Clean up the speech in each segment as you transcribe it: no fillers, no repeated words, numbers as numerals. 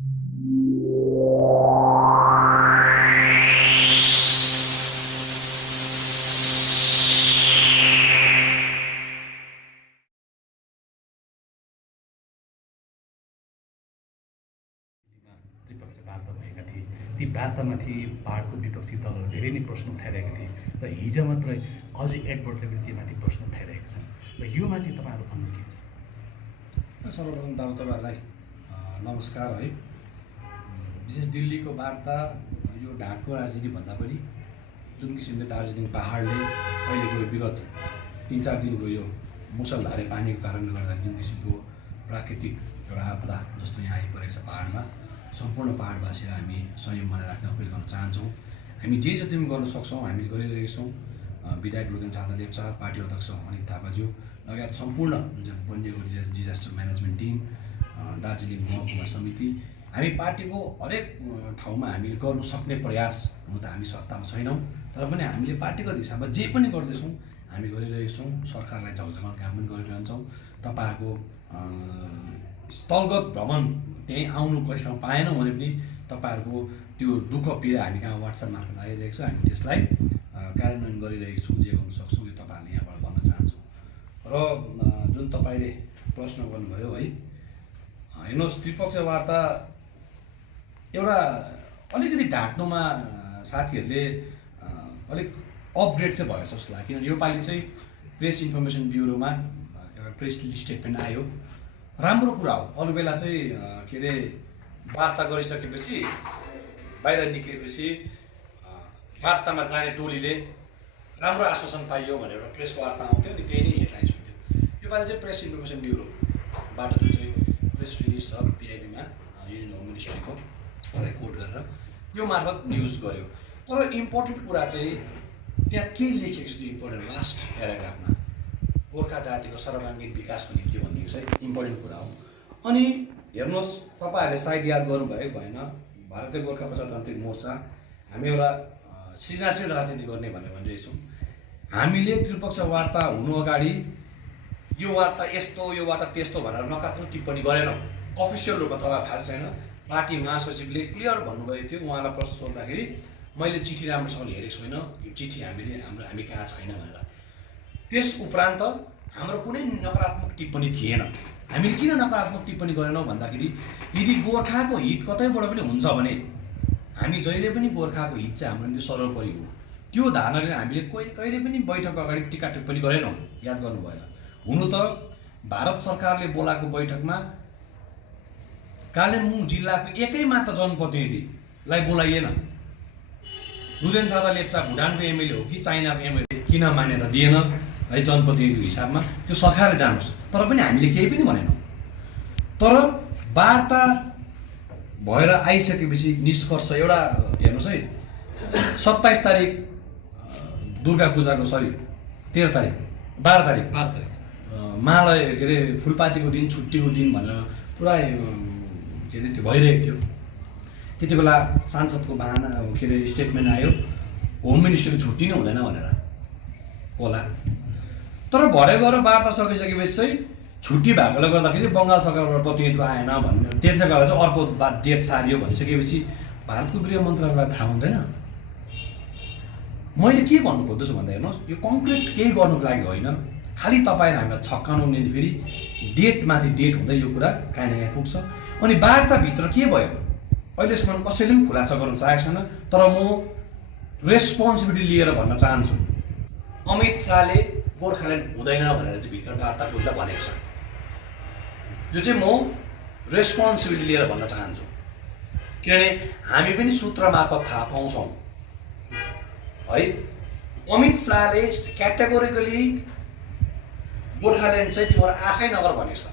त्रिपक्षीय वार्ता भएका थिए। ती वार्तामाथि पहाडको विपक्षी दलहरू धेरै नै प्रश्न उठाइरहेका थिए र हिजो मात्रै अझै एडवर्डले पनि तीमाथि प्रश्न उठाइरहेका छन् र यो माथि तपाईँहरू भन्नु के छ? सर्वप्रथम त तपाईँहरूलाई नमस्कार है। विशेष दिल्लीको वार्ता यो ढाँटको राजनीति भन्दा पनि जुन किसिमले दार्जिलिङ पहाडले अहिलेको विगत 3-4 दिनको यो मुसलधारे पानीको कारणले गर्दा जुन किसिमको प्राकृतिक एउटा आपदा जस्तो यहाँ आइपरेको छ पहाडमा, सम्पूर्ण पहाडवासीलाई हामी संयम बनाएर राख्न अपिल गर्न चाहन्छौँ। हामी जे जति पनि गर्न सक्छौँ हामीले गरिरहेका छौँ। विधायक लोदेन सादा लेप्चा, पार्टी अध्यक्ष अनित थापाज्यू लगायत सम्पूर्ण बनिएको डिजास्टर म्यानेजमेन्ट टिम, दार्जिलिङ महकुमा समिति, हामी पार्टीको हरेक ठाउँमा हामीले गर्नु सक्ने प्रयास, हुन त हामी सत्तामा छैनौँ तर पनि हामीले पार्टीको दिशामा जे पनि गर्दैछौँ हामी गरिरहेका छौँ। सरकारलाई झकझगाउने काम पनि गरिरहन्छौँ। तपाईँहरूको स्थलगत भ्रमण त्यहीँ आउनु कति ठाउँ पाएनौँ भने पनि तपाईँहरूको त्यो दुःख पीडा हामी कहाँ वाट्सएप मार्फत आइरहेको छ। हामी त्यसलाई कार्यान्वयन गरिरहेको छौँ। जे गर्न सक्छौँ यो तपाईँहरूले यहाँबाट भन्न चाहन्छौँ। र जुन तपाईँले प्रश्न गर्नुभयो है, हेर्नुहोस् त्रिपक्षीय वार्ता एउटा अलिकति ढाँट्नुमा साथीहरूले अलिक अपग्रेड चाहिँ भएको जस्तो लाग्यो। किनभने योपालि चाहिँ प्रेस इन्फर्मेसन ब्युरोमा एउटा प्रेस स्टेटमेन्ट आयो, राम्रो कुरा हो। अरू बेला चाहिँ के अरे वार्ता गरिसकेपछि बाहिर निक्लेपछि वार्तामा जाने टोलीले राम्रो आश्वासन पाइयो भनेर एउटा प्रेस वार्ता आउँथ्यो अनि त्यही नै हेडलाइन्स हुन्थ्यो। योपालि चाहिँ प्रेस इन्फर्मेसन ब्युरोबाट जुन चाहिँ प्रेस रिलिज छ पिआइबीमा युनियन होम मिनिस्ट्रीको कोट गरेर त्यो मार्फत न्युज गर्यो। तर इम्पोर्टेन्ट कुरा चाहिँ त्यहाँ के लेखेको छ, त्यो इम्पोर्टेन्ट लास्ट प्याराग्राफमा गोर्खा जातिको सर्वाङ्गीण विकासको निम्ति भनिदिएको चाहिँ इम्पोर्टेन्ट कुरा हो। अनि हेर्नुहोस्, तपाईँहरूले सायद याद गर्नुभयो भएन, भारतीय गोर्खा प्रजातान्त्रिक मोर्चा हामी एउटा सृजनशील राजनीति गर्ने भनेर भनिरहेछौँ। हामीले त्रिपक्षीय वार्ता हुनु अगाडि यो वार्ता यस्तो यो वार्ता त्यस्तो भनेर नकारात्मक टिप्पणी गरेनौँ। अफिसियल रूपमा तपाईँलाई थाहा छैन, पार्टी महासचिवले क्लियर भन्नुभएको थियो। उहाँलाई प्रश्न सोद्धाखेरि मैले चिठी राम्रोसँगले हेरेको छैन, यो चिठी हामी कहाँ छैन भनेर। त्यस उपरान्त हाम्रो कुनै नकारात्मक टिप्पणी थिएन। हामीले किन नकारात्मक टिप्पणी गरेनौँ भन्दाखेरि यदि गोर्खाको हित कतैबाट पनि हुन्छ भने हामी जहिले पनि गोर्खाको हित चाहिँ हाम्रो निम्ति सर्वोपरि हो। त्यो धारणाले हामीले कहिले पनि बैठक अगाडि टिका टिप्पणी गरेनौँ, याद गर्नु भएन। हुनु त भारत सरकारले बोलाएको बैठकमा कालिम्पोङ जिल्लाको एकै मात्र जनप्रतिनिधिलाई बोलाइएन। लोदेन सादा लेप्चा भुटानको एमएलए हो कि चाइनाको एमएलए, किन मान्यता दिएन है जनप्रतिनिधिको हिसाबमा, त्यो सरकारले जानुहोस्। तर पनि हामीले केही पनि भनेनौँ। तर वार्ता भएर आइसकेपछि निष्कर्ष एउटा हेर्नुहोस् है, 27 तारिक दुर्गा पूजाको 13 तारिक 12 तारिक महालय के अरे फुलपातीको दिन, छुट्टीको दिन भनेर पुरा के अरे त्यो भइरहेको थियो। त्यति बेला सांसदको बहाना के अरे स्टेटमेन्ट आयो होम मिनिस्टरको छुट्टी नै हुँदैन भनेर होला। तर भरे गएर वार्ता सकिसकेपछि चाहिँ छुट्टी भएकोले गर्दाखेरि बङ्गाल सरकारबाट प्रतिनिधित्व आएन भन्ने, त्यसले गर्दा चाहिँ अर्को डेट सारियो भनिसकेपछि भारतको गृह मन्त्रालयलाई थाहा हुँदैन। मैले के भन्नु खोज्दैछु भन्दा हेर्नुहोस्, यो कङ्क्रिट केही गर्नुको लागि होइन, खालि तपाईँले हामीलाई छक्काउनु भने फेरि डेटमाथि डेट हुँदै यो कुरा काहीँ न काहीँ पुग्छ। अनि वार्ताभित्र के भयो अहिलेसम्म कसैले पनि खुलासा गर्न चाहेको छैन। तर म रेस्पोन्सिबिलिटी लिएर भन्न चाहन्छु, अमित शाहले गोर्खाल्यान्ड हुँदैन भनेर चाहिँ भित्र वार्ता टोलीलाई भनेको छ। यो चाहिँ म रेस्पोन्सिबिलिटी लिएर भन्न चाहन्छु, किनभने हामी पनि सूत्र मार्फत थाहा पाउँछौँ है। अमित शाहले क्याटेगोरिकली गोर्खाल्यान्ड चाहिँ तिम्रो आशै नगर भनेको छ,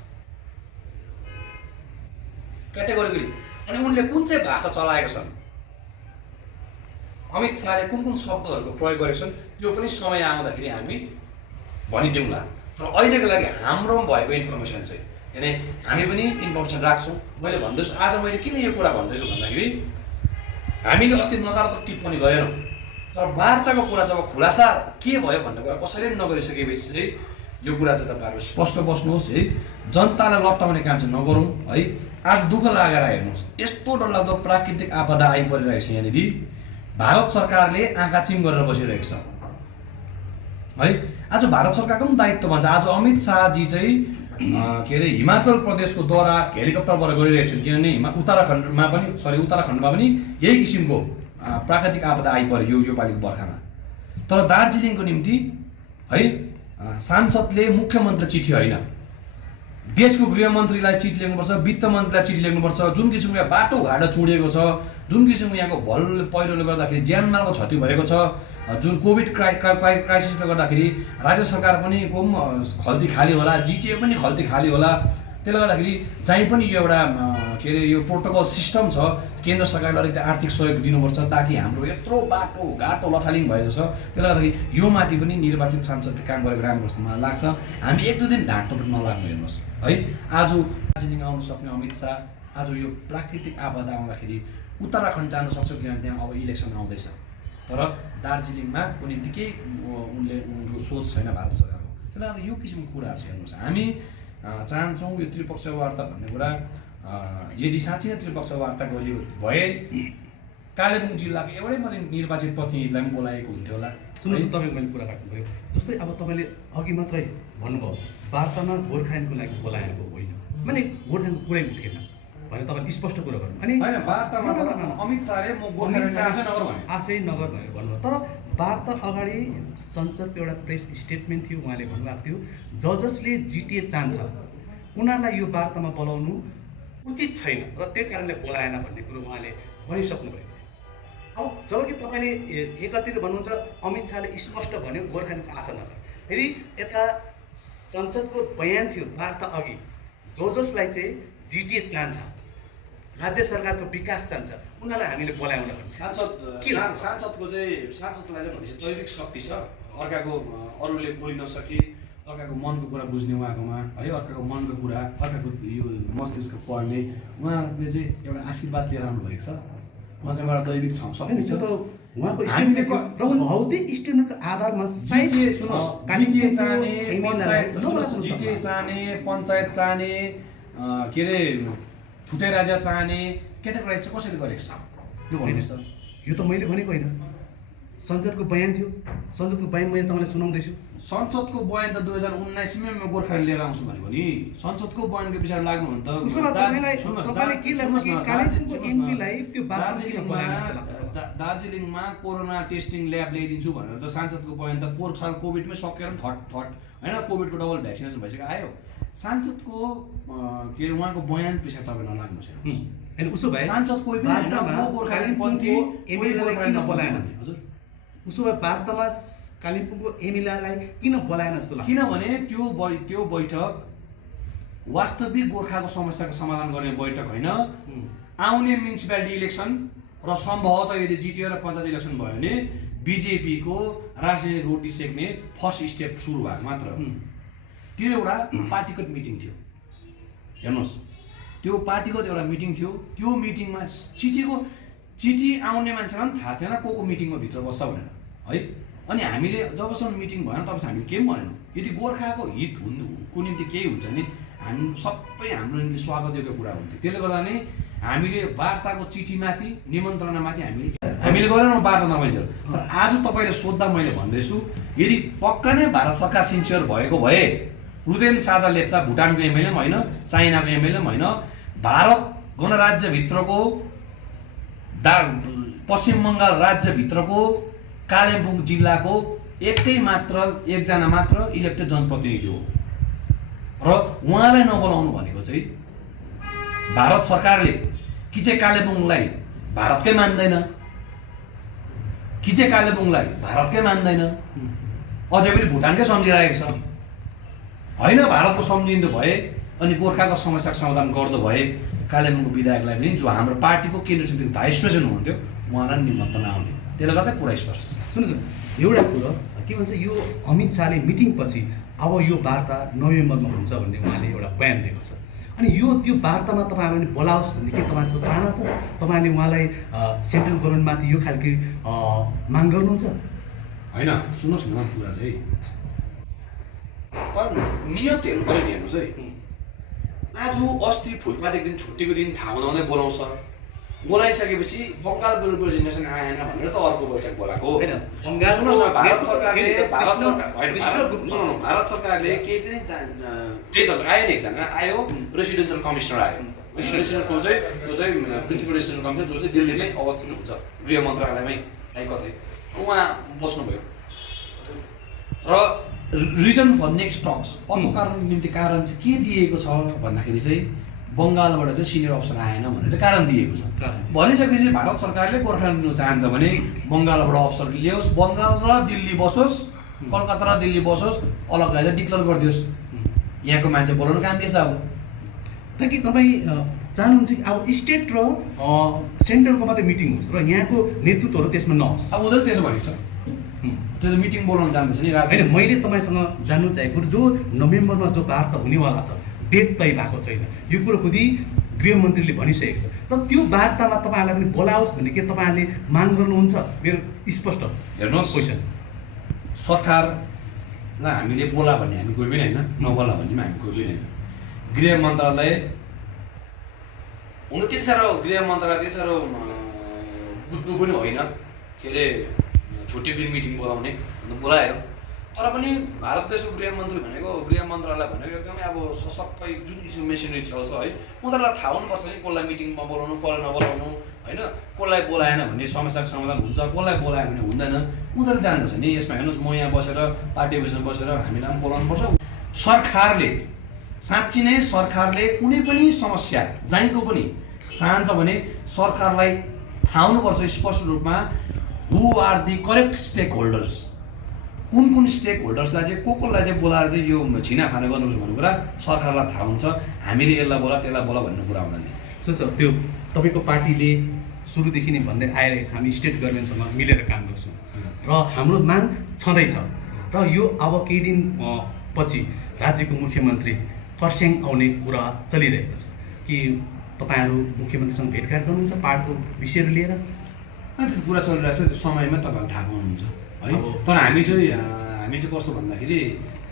क्याटेगोरिकली। अनि उनले कुन चाहिँ भाषा चलाएको छन्, अमित शाहले कुन कुन शब्दहरूको प्रयोग गरेका छन्, त्यो पनि समय आउँदाखेरि हामी भनिदिउँला। तर अहिलेको लागि हाम्रो भएको इन्फर्मेसन चाहिँ यानी हामी पनि इन्फर्मेसन राख्छौँ। मैले भन्दैछु, आज मैले किन यो कुरा भन्दैछु भन्दाखेरि हामीले अस्ति नकारात्मक टिप्पणी गरेनौँ, तर वार्ताको कुरा जब खुलासा के भयो भन्ने कुरा कसैले पनि नगरिसकेपछि चाहिँ यो कुरा चाहिँ तपाईँहरू स्पष्ट बस्नुहोस् है। जनतालाई लट्टाउने काम चाहिँ नगरौँ है। आज दुःख लागेर हेर्नुहोस्, यस्तो डरलाग्दो प्राकृतिक आपदा आइपरिरहेको छ यहाँनिर। भारत सरकारले आँखा चिम गरेर बसिरहेको छ है। आज भारत सरकारको पनि दायित्व भन्छ। आज अमित शाहजी चाहिँ के अरे हिमाचल प्रदेशको दौरा हेलिकप्टरबाट गरिरहेको छन्, किनभने उत्तराखण्डमा पनि यही किसिमको प्राकृतिक आपदा आइपर्यो यो पालिको बर्खामा। तर दार्जिलिङको निम्ति है सांसदले मुख्यमन्त्री चिठी होइन, देशको गृहमन्त्रीलाई चिठी लेख्नुपर्छ, वित्त मन्त्रीलाई चिठी लेख्नुपर्छ। जुन किसिमको बाटोघाटो चुँडिएको छ, जुन किसिमको यहाँको पहिरोले गर्दाखेरि ज्यानमालको क्षति भएको छ, जुन कोभिड क्राइसिसले गर्दाखेरि राज्य सरकार पनि खल्ती खाली होला, जिटिए पनि खल्ती खाली होला। त्यसले गर्दाखेरि चाहिँ पनि यो एउटा के अरे यो प्रोटोकल सिस्टम छ, केन्द्र सरकारले अलिकति आर्थिक सहयोग दिनुपर्छ ताकि हाम्रो यत्रो बाटोघाटो लथालिङ भएको छ। त्यसले गर्दाखेरि यो माथि पनि निर्वाचित सांसदले काम गरेको राम्रो जस्तो मलाई लाग्छ। हामी 1-2 दिन ढाँट्नु पनि नलाग्नु हेर्नुहोस् है। आज दार्जिलिङ आउनु सक्ने अमित शाह आज यो प्राकृतिक आपदा आउँदाखेरि उत्तराखण्ड जानु सक्छ, किनभने त्यहाँ अब इलेक्सन आउँदैछ। तर दार्जिलिङमा कुनै निम्ति केही उनको सोच छैन भारत सरकारको। त्यसले गर्दा यो किसिमको कुराहरू छ हेर्नुहोस्। हामी चाहन्छौँ यो त्रिपक्ष वार्ता भन्ने कुरा यदि साँच्चै नै त्रिपक्ष वार्ता गरिएको भए कालेबुङ जिल्लाको एउटै मात्रै निर्वाचित प्रतिनिधिलाई पनि बोलाएको हुन्थ्यो होला। सुन्नुहोस्, तपाईँको मैले कुरा राख्नु पऱ्यो। जस्तै अब तपाईँले अघि मात्रै भन्नुभयो वार्तामा गोर्खाल्यान्डको लागि बोलाएको होइन, माने गोर्खाल्यान्डको कुरै उठेन भने तपाईँले स्पष्ट कुरा गर्नु। अनि होइन वार्तामा अमित शाहले म गोर्खाल्यान्ड आशै नगर भनेर भन्नुभयो। तर वार्ता अगाडि संसदको एउटा प्रेस स्टेटमेन्ट थियो, उहाँले भन्नुभएको थियो जजसले जिटिए चाहन्छ उनीहरूलाई यो वार्तामा बोलाउनु उचित छैन र त्यो कारणले बोलाएन भन्ने कुरो उहाँले भनिसक्नु भएको थियो। अब जबकि तपाईँले एकतिर भन्नुहुन्छ अमित शाहले स्पष्ट भन्यो गोर्खाल्यान्डको आशा नगर, फेरि यता संसदको बयान थियो वार्ता अघि जसलाई चाहिँ जिटिए चाहन्छ, राज्य सरकारको विकास चाहन्छ, उनीहरूलाई हामीले बोलाउन पर्छ। सांसदलाई चाहिँ भनेपछि दैविक शक्ति छ। अर्काको अरूले बोलि नसके अर्काको मनको कुरा बुझ्ने उहाँकोमा है, अर्काको मनको कुरा अर्काको यो मस्तिष्क पढ्ने उहाँले चाहिँ एउटा आशीर्वाद लिएर आउनुभएको छ। उहाँको एउटा दैविक शक्ति छ। उहाँको स्टेटमेन्टको आधारमा जिटिए चाहने पञ्चायत चाहने के अरे छुट्टै राज्य चाहने क्याटेगोराइज चाहिँ कसरी गरेको छ यो भन्नुहोस् त। यो त मैले भनेको होइन, संसदको बयान थियो। संसदको बयान मैले तपाईँलाई सुनाउँदैछु। संसदको बयान त 2019मै म गोर्खाल्यान्ड लिएर आउँछु भनेको नि। संसदको बयानको पछाडि लाग्नु भने त दार्जिलिङमा कोरोना टेस्टिङ ल्याब ल्याइदिन्छु भनेर त सांसदको बयान त पोहोर साल कोभिडमै सकेर पनि थट होइन, कोभिडको डबल भ्याक्सिनेसन भइसक्यो आयो। सांसदको के अरे उहाँको बयान पछाडि तपाईँ नलाग्नु छ होइन। उसो भए सांसद कोही पनि होइन, म गोर्खाल्यान्डपन्थी हजुर। उसो भए वार्तामा कालिम्पोङको एमएलएलाई किन बोलाएन जस्तो लाग्छ? किनभने त्यो बैठक वास्तविक गोर्खाको समस्याको समाधान गर्ने बैठक होइन। आउने म्युनिसिपालिटी इलेक्सन र सम्भवतः यदि जिटिए र पञ्चायत इलेक्सन भयो भने बिजेपीको राजनीतिक रोटी सेक्ने फर्स्ट स्टेप सुरु भएको मात्र। त्यो एउटा पार्टीगत मिटिङ थियो हेर्नुहोस्, त्यो पार्टीगत एउटा मिटिङ थियो। त्यो मिटिङमा चिठी आउने मान्छेलाई पनि थाहा थिएन को मिटिङमा भित्र बस्छ भनेर है। अनि हामीले जबसम्म मिटिङ भएन तबसम्म हामीले केही पनि भनेनौँ। यदि गोर्खाको हित हुनुको निम्ति केही हुन्छ भने हामी सबै हाम्रो निम्ति स्वागतयोग्य कुरा हुन्थ्यो। त्यसले गर्दा नै हामीले वार्ताको चिठीमाथि निमन्त्रणामाथि हामीले गरेनौँ वार्ता नभइन्थ्यो। तर आज तपाईँले सोद्धा मैले भन्दैछु, यदि पक्का नै भारत सरकार सिन्सियर भएको भए रुदेन सादा लेप्चा भुटानको एमएलए पनि होइन, चाइनाको एमएलए पनि होइन, भारत गणराज्यभित्रको पश्चिम बङ्गाल राज्यभित्रको कालिम्पोङ जिल्लाको एकजना मात्र इलेक्टेड जनप्रतिनिधि हो र उहाँलाई नबोलाउनु भनेको चाहिँ भारत सरकारले कि चाहिँ कालिम्पोङलाई भारतकै मान्दैन, कि चाहिँ कालिम्पोङलाई भारतकै मान्दैन, अझै पनि भुटानकै सम्झिरहेको छ होइन। भारतको सम्झिँदो भए अनि गोर्खाको समस्याको समाधान गर्दो भए कालिम्पोङको विधायकलाई पनि जो हाम्रो पार्टीको केन्द्र समितिको भाइस प्रेसिडेन्ट हुनुहुन्थ्यो उहाँलाई निमन्त्रणा आउँथ्यो। त्यसले गर्दा कुरा स्पष्ट छ। सुन्नुहोस्, एउटा कुरो के भन्छ, यो अमित शाहले मिटिङ पछि अब यो वार्ता नोभेम्बरमा हुन्छ भन्ने उहाँले एउटा बयान दिएको छ। अनि यो त्यो वार्तामा तपाईँहरूले बोलाओस् भन्ने के तपाईँहरूको चाहना छ? तपाईँले उहाँलाई सेन्ट्रल गभर्मेन्टमाथि यो खालको माग गर्नुहुन्छ? होइन, सुन्नुहोस् न कुरा चाहिँ तर नियत हेर्नु पऱ्यो नि हेर्नुहोस् है। आज अस्ति फुलपातीको दिन छुट्टीको दिन थाहा हुँदाहुँदै बोलाउँछ, बोलाइसकेपछि बङ्गालको रिप्रेजेन्टेसन आएन भनेर त अर्को बैठक बोलाएको। सुन्नुहोस् न, भारत सरकारले केही पनि त्यही त आयो नि, एकजना आयो, रेसिडेन्सियल कमिसनर आयो। रेसिडेन्सियलको चाहिँ त्यो चाहिँ प्रिन्सिपल रेसिडेन्सियल कमिसनर जो चाहिँ दिल्लीमै अवस्थित हुन्छ, गृह मन्त्रालयमै कहीँ कतै उहाँ बस्नुभयो। र रिजन फर नेक्स्ट टक्स अर्को निम्ति कारण चाहिँ के दिएको छ भन्दाखेरि चाहिँ बङ्गालबाट चाहिँ सिनियर अफिसर आएन भनेर चाहिँ कारण दिएको छ। भनिसकेपछि भारत सरकारले गोर्खाल्यान्ड लिनु चाहन्छ भने बङ्गालबाट अफिसर ल्याओस्, बङ्गाल र दिल्ली बसोस्, कलकत्ता र दिल्ली बसोस्, अलगलाई चाहिँ डिक्लेयर गरिदियोस्। यहाँको मान्छे बोलाउनु काम के छ अब? ताकि तपाईँ चाहनुहुन्छ कि अब स्टेट र सेन्ट्रलको मात्रै मिटिङ होस् र यहाँको नेतृत्वहरू त्यसमा नहोस्। अब उनीहरू त्यसो भनिन्छ, त्यो त मिटिङ बोलाउन जान्दछ नि। होइन, मैले तपाईँसँग जान्नु चाहेको जो नोभेम्बरमा जो वार्ता हुनेवाला छ, डेट तय भएको छैन, यो कुरो खुदी गृहमन्त्रीले भनिसकेको छ। र त्यो वार्तामा तपाईँहरूलाई पनि बोलाओस् भन्ने के तपाईँहरूले माग गर्नुहुन्छ? मेरो स्पष्ट हेर्नुहोस्, क्वेसन। सरकारलाई हामीले बोला भन्ने हामी कोही पनि होइन, नबोला भन्ने पनि हामी कोही पनि होइन। गृह मन्त्रालय हुनु त्यति साह्रो, गृह मन्त्रालय त्यति साह्रो बुद्धु पनि होइन, के अरे छुट्टी दिन मिटिङ बोलाउने बोलायो। तर पनि भारत देशको गृहमन्त्री भनेको, गृह मन्त्रालय भनेको एकदमै अब सशक्त जुन किसिमको मेसिनरी चल्छ है, उनीहरूलाई थाहा हुनुपर्छ नि कसलाई मिटिङमा बोलाउनु, कसलाई नबोलाउनु होइन, कसलाई बोलाएन भने समस्याको समाधान हुन्छ, कसलाई बोलायो भने हुँदैन, उनीहरू जान्दछ नि। यसमा हेर्नुहोस्, म यहाँ बसेर पार्टी अफिसमा बसेर हामीलाई पनि बोलाउनुपर्छ। सरकारले साँच्ची नै सरकारले कुनै पनि समस्या जहीँको पनि चाहन्छ भने सरकारलाई थाहा हुनुपर्छ स्पष्ट रूपमा who are the correct stakeholders, कुन स्टेक होल्डर्सलाई चाहिँ कसलाई चाहिँ बोलाएर चाहिँ यो छिनाफाना गर्नुपर्छ भन्ने कुरा सरकारलाई थाहा हुन्छ। हामीले यसलाई बोला त्यसलाई बोला भन्ने कुरा हुँदैन। त्यो तपाईँको पार्टीले सुरुदेखि नै भन्दै आइरहेको छ, हामी स्टेट गभर्मेन्टसँग मिलेर काम गर्छौँ र हाम्रो माग छँदैछ। र यो अब केही दिन पछि राज्यको मुख्यमन्त्री खरसाङ आउने कुरा चलिरहेको छ कि तपाईँहरू मुख्यमन्त्रीसँग भेटघाट गर्नुहुन्छ पाहाडको विषयहरू लिएर? त्यो कुरा चलिरहेको छ, त्यो समयमा तपाईँहरूले थाहा पाउनुहुन्छ है। तर हामी चाहिँ कस्तो भन्दाखेरि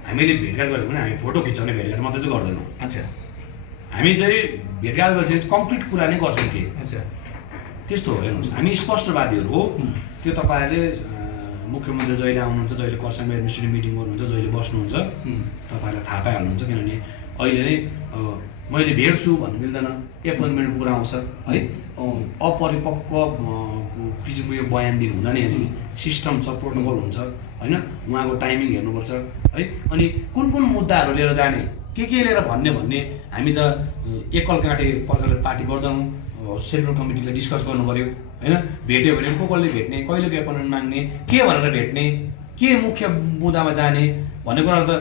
हामीले भेटघाट गऱ्यौँ भने हामी फोटो खिचाउने भेटघाट मात्रै चाहिँ गर्दैनौँ। अच्छा, हामी चाहिँ भेटघाट गरेपछि कम्प्लिट कुरा नै गर्छौँ कि। अच्छा, त्यस्तो हो। हेर्नुहोस्, हामी स्पष्टवादीहरू हो। त्यो तपाईँहरूले मुख्यमन्त्री जहिले आउनुहुन्छ, जहिले खरसाङ एडमिनिस्ट्रेटिभ मिटिङ गर्नुहुन्छ, जहिले बस्नुहुन्छ, तपाईँहरूलाई थाहा पाइहाल्नुहुन्छ। किनभने अहिले नै मैले भेट्छु भन्नु मिल्दैन, एपोइन्टमेन्ट कुरा आउँछ है, अपरिपक्व किसिमको यो बयान दिनु हुँदैन। यहाँनिर सिस्टम छ, प्रोटोकल हुन्छ होइन, उहाँको टाइमिङ हेर्नुपर्छ है। अनि कुन मुद्दाहरू लिएर जाने, के लिएर भन्ने हामी त एकल काँटे प्रकारले पार्टी गर्दैनौँ। सेन्ट्रल कमिटीले डिस्कस गर्नु पऱ्यो होइन, भेट्यो भने कसले भेट्ने, कहिलेको एपोइन्टमेन्ट माग्ने, के भनेर भेट्ने, के मुख्य मुद्दामा जाने भन्ने कुराहरू त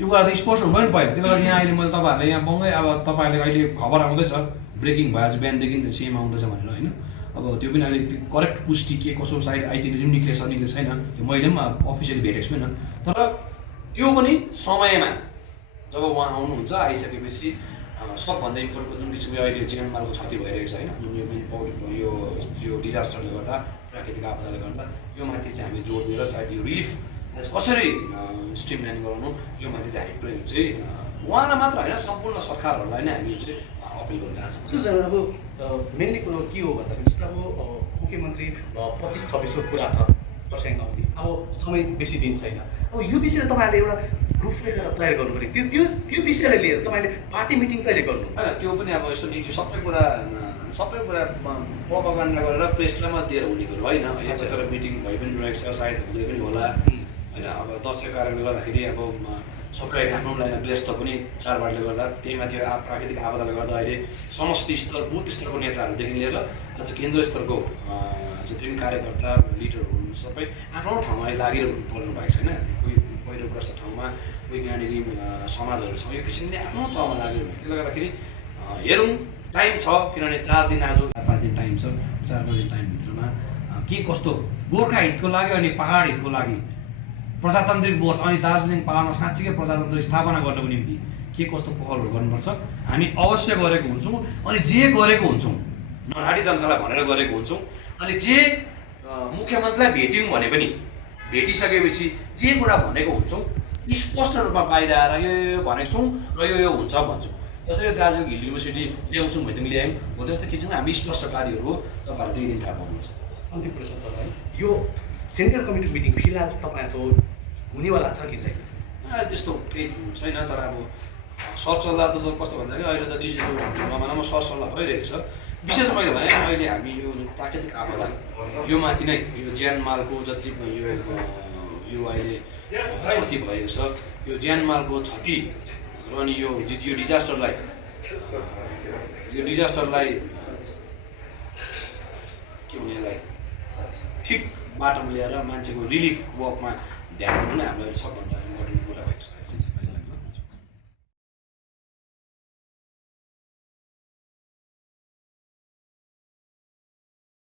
यो कुरा त स्पष्ट हुँदैन पहिला। त्यसले गर्दा यहाँ अहिले मैले तपाईँहरूलाई यहाँ बङ्गै अब तपाईँहरूले अहिले खबर आउँदैछ, ब्रेकिङ भयो आज बिहानदेखि सीएम आउँदैछ भनेर होइन। अब त्यो पनि अहिले करेक्ट पुष्टि के कसो साइड आइटिनरी पनि निक्लेछ छैन, त्यो मैले पनि अफिसियली भेटेको छुइनँ। तर त्यो पनि समयमा जब उहाँ आउनुहुन्छ, आइसकेपछि सबभन्दा इम्पोर्टेन्ट जुन किसिमको अहिले ज्यानमालको क्षति भइरहेको छ होइन, जुन यो डिजास्टरले गर्दा, प्राकृतिक आपदाले गर्दा, यो माथि चाहिँ हामी जोड दिएर सायद यो रिलिफ कसरी स्ट्रिमलाइन गराउनु, यो माथि चाहिँ हामी चाहिँ उहाँलाई मात्र होइन सम्पूर्ण सरकारहरूलाई नै हामी चाहिँ अपिल गर्न चाहन्छौँ। अब मेनली कुरो के हो भन्दाखेरि जस्तो अब मुख्यमन्त्री 25-26को कुरा छ खरसाङ आउने, अब समय बेसी दिन छैन। अब यो विषयमा तपाईँहरूले एउटा रूपरेखा तयार गर्नु पऱ्यो। त्यो विषयलाई लिएर तपाईँले पार्टी मिटिङ कहिले गर्नु? त्यो पनि अब यसो सबै कुरा प्रोपागान्डा गरेर प्रेसलाई मात्रै दिएर हुने कुरो होइन। तर मिटिङ भइ पनि रहेको छ, सायद हुँदै पनि होला होइन। अब दसैँको कारणले गर्दाखेरि अब सबै आफ्नो लाइनमा व्यस्त पनि चाडबाडले गर्दा, त्यही माथि प्राकृतिक आपदाले गर्दा अहिले समष्टि स्तर, बुथ स्तरको नेताहरूदेखि लिएर आज केन्द्र स्तरको जति पनि कार्यकर्ता लिडरहरू सबै आफ्नो ठाउँमा लागिरहनु भएको छैन। कोही पहिरोग्रस्त ठाउँमा, कोही यहाँनिर समाजहरू छ, यो किसिमले आफ्नो ठाउँमा लागिरहनु। त्यसले गर्दाखेरि हेरौँ, टाइम छ, किनभने 4 दिन आज 5 दिन टाइम छ। 4-5 दिन टाइमभित्रमा के कस्तो गोर्खा हितको लागि अनि पहाड हितको लागि प्रजातान्त्रिक मोर्चा अनि दार्जिलिङ पहाडमा साँच्चीकै प्रजातन्त्र स्थापना गर्नको निम्ति के कस्तो पहलहरू गर्नुपर्छ हामी अवश्य गरेको हुन्छौँ। अनि जे गरेको हुन्छौँ, नराडी जनतालाई भनेर गरेको हुन्छौँ। अनि जे मुख्यमन्त्रीलाई भेट्यौँ भने पनि भेटिसकेपछि जे कुरा भनेको हुन्छौँ, स्पष्ट रूपमा बाहिर आएर यो भनेको छौँ र यो हुन्छ भन्छौँ। जसरी दार्जिलिङ हिल युनिभर्सिटी ल्याउँछौँ भइदिउँ ल्यायौँ हो त्यस्तो के छौँ हामी स्पष्ट कार्यहरू हो तपाईँहरूले 2 दिन थाहा पाउनुहुन्छ। अन्तिम प्रश्न तपाईँ यो सेन्ट्रल कमिटी मिटिङ फिलहाल तपाईँहरूको हुनेवाला छ कि छैन? त्यस्तो केही छैन, तर अब सरसल्लाह त कस्तो भन्दाखेरि अहिले त डिजिटल जमानामा सरसल्लाह भइरहेको छ। विशेष मैले भने अहिले हामी यो प्राकृतिक आपदा यो माथि नै यो ज्यानमालको जति यो अहिले क्षति भएको छ यो ज्यानमालको क्षति र अनि यो डिजास्टरलाई के भने यसलाई ठिक बाटोमा ल्याएर मान्छेको रिलिफ वर्कमा ध्यान दिनु नै हाम्रो सबभन्दा इम्पोर्टेन्ट कुरा भएको छ।